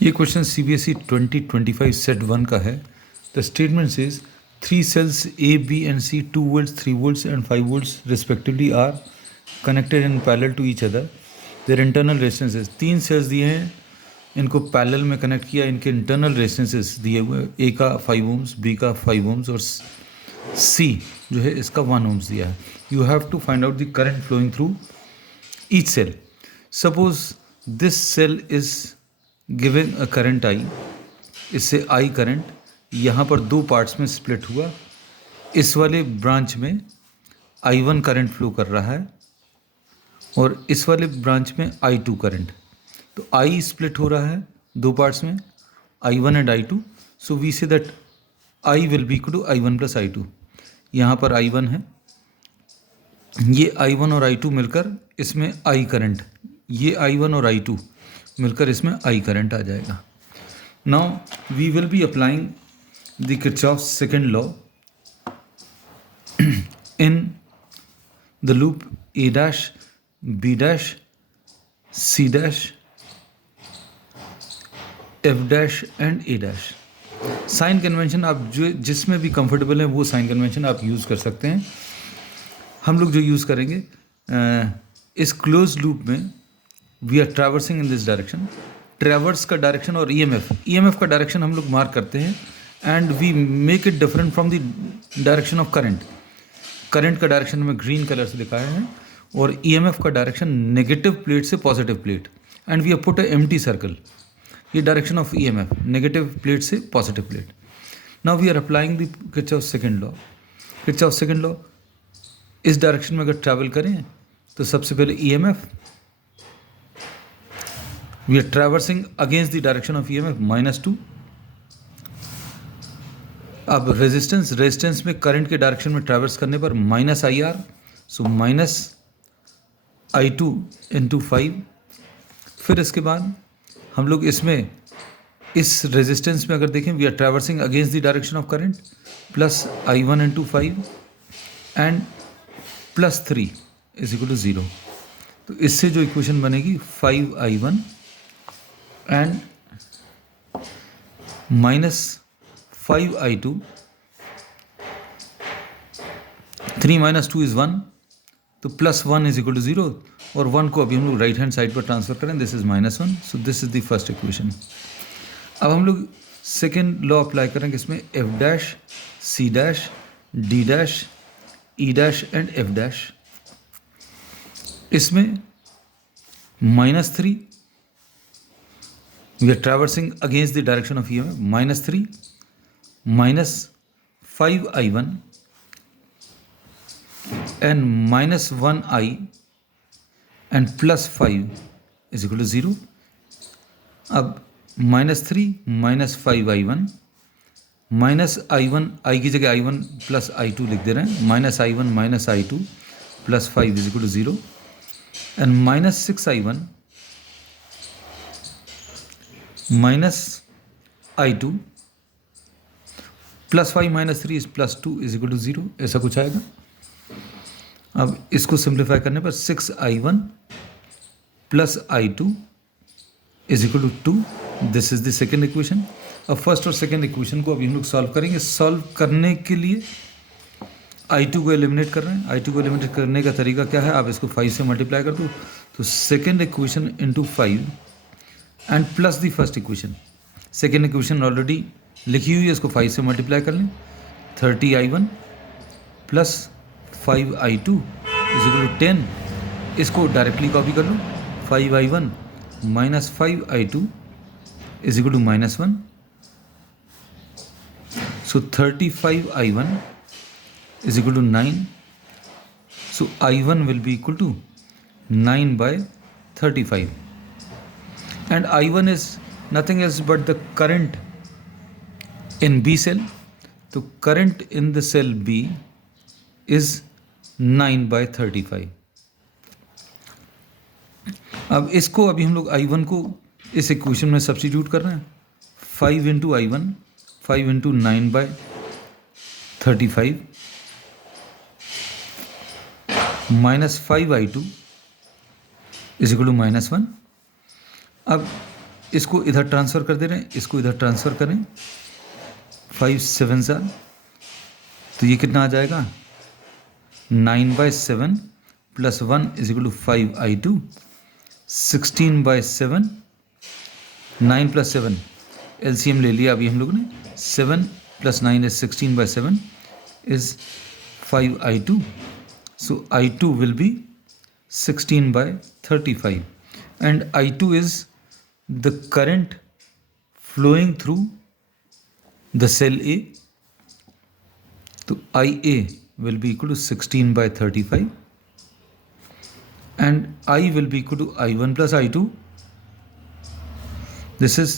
ये question CBSE 2025 set 1 का है। The statement is 3 cells A, B and C 2 volts, 3 volts and 5 volts respectively are connected in parallel to each other. Their internal resistances 3 cells दिए हैं, इनको parallel में connect किया, इनके internal resistances दिए हुए, A का 5 ohms, B का 5 ohms और C जो है इसका 1 ohms दिया है। You have to find out the current flowing through each cell. Suppose this cell is given a current I, इससे I करंट यहाँ पर दो पार्ट्स में स्प्लिट हुआ। इस वाले ब्रांच में I1 करंट फ्लो कर रहा है और इस वाले ब्रांच में I2 करंट। तो I स्प्लिट हो रहा है दो पार्ट्स में, I1 and I2। So we say that I will be equal to I1 plus I2। यहाँ पर I1 है, ये I1 और I2 मिलकर इसमें I करंट, ये I1 और I2 मिलकर इसमें I करंट आ जाएगा। Now we will be applying the Kirchhoff's second law in the loop A dash, B dash, C dash, F dash and A dash. Sign convention आप जो जिसमें भी कंफर्टेबल है वो साइन कन्वेंशन आप यूज़ कर सकते हैं। हम लोग जो यूज़ करेंगे इस क्लोज लूप में we are traversing in this direction. Traverse का डायरेक्शन और ईएमएफ का डायरेक्शन हम लोग मार्क करते हैं and we make it different from the direction of current. Current का डायरेक्शन हमें ग्रीन कलर से दिखाया है और ईएमएफ का डायरेक्शन नेगेटिव प्लेट से positive plate, and we have put a empty circle. ये direction of EMF negative plate से positive plate. Now we are applying the Kirchhoff second law. Kirchhoff second law इस direction में अगर travel करें तो सबसे पहले EMF, we are traversing against the direction of EMF -2। अब रेजिस्टेंस में करंट के डायरेक्शन में ट्रैवर्स करने पर -IR, सो -I2 इंटू 5। फिर इसके बाद हम लोग इसमें इस रेजिस्टेंस में अगर देखें we are traversing against the direction of current +I1 into 5 and +3 is equal to 0। तो इससे जो इक्वेशन बनेगी 5I1 एंड -5I2, 3 - 2 इज 1, तो +1 इज इक्वल टू 0 और 1 को अभी हम लोग राइट हैंड साइड पर ट्रांसफर करें, this is -1, so this is the first equation. अब हम लोग सेकेंड लॉ अप्लाई करेंगे इसमें F dash, C dash, D dash, E dash and F dash. इसमें -3 we are traversing against the direction of EMF, -3 -5I1 and -1I and +5 is equal to 0। अब -3 -5I1 -I1, I की जगह I1 + I2 लिख दे रहे हैं, -I1 - I2 +5 is equal to 0 and -6I1 -I2 +5 - 3 is +2 is equal to 0, ऐसा कुछ आएगा। अब इसको सिंप्लीफाई करने पर 6I1 + I2 is equal to 2। This is the second equation. अब फर्स्ट और सेकेंड इक्वेशन को अभी हम लोग सॉल्व करेंगे। सॉल्व करने के लिए I2 को एलिमिनेट कर रहे हैं। I2 को एलिमिनेट करने का तरीका क्या है, आप इसको 5 से मल्टीप्लाई कर दो, तो second equation into 5 and plus the first equation. Second equation already लिखी हुई है, इसको 5 से मल्टीप्लाई कर लें, 30I1 + 5I2 is equal to 10। इसको डायरेक्टली कॉपी कर लो, 5I1 - 5I2 is equal to -1, so 35I1 is equal to 9, so I1 will be equal to 9/35 and I1 is nothing else but the current in B cell. तो current in the cell B is 9/35। अब इसको अभी हम लोग I1 को इस equation में substitute कर रहे हैं, 5 into I1, 5 into 9/35 -5I2 is equal to -1। अब इसको इधर ट्रांसफ़र कर दे रहे हैं, इसको इधर ट्रांसफ़र करें, 5 7 सा, तो ये कितना आ जाएगा 9/7 plus 1 is equal to 5i2, 16/7, 9 plus 7 LCM ले लिया अभी हम लोगों ने, 7 plus 9 is 16/7 is 5i2, so i2 will be 16/35 and i2 is the current flowing through the cell A. So IA will be equal to 16/35 and I will be equal to I1 plus I2. This is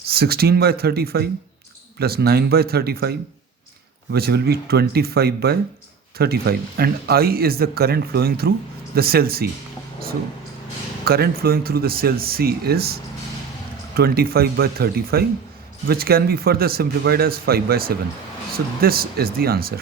16/35 plus 9/35, which will be 25/35, and I is the current flowing through the cell C. So current flowing through the cell C is 25/35, which can be further simplified as 5/7. So this is the answer.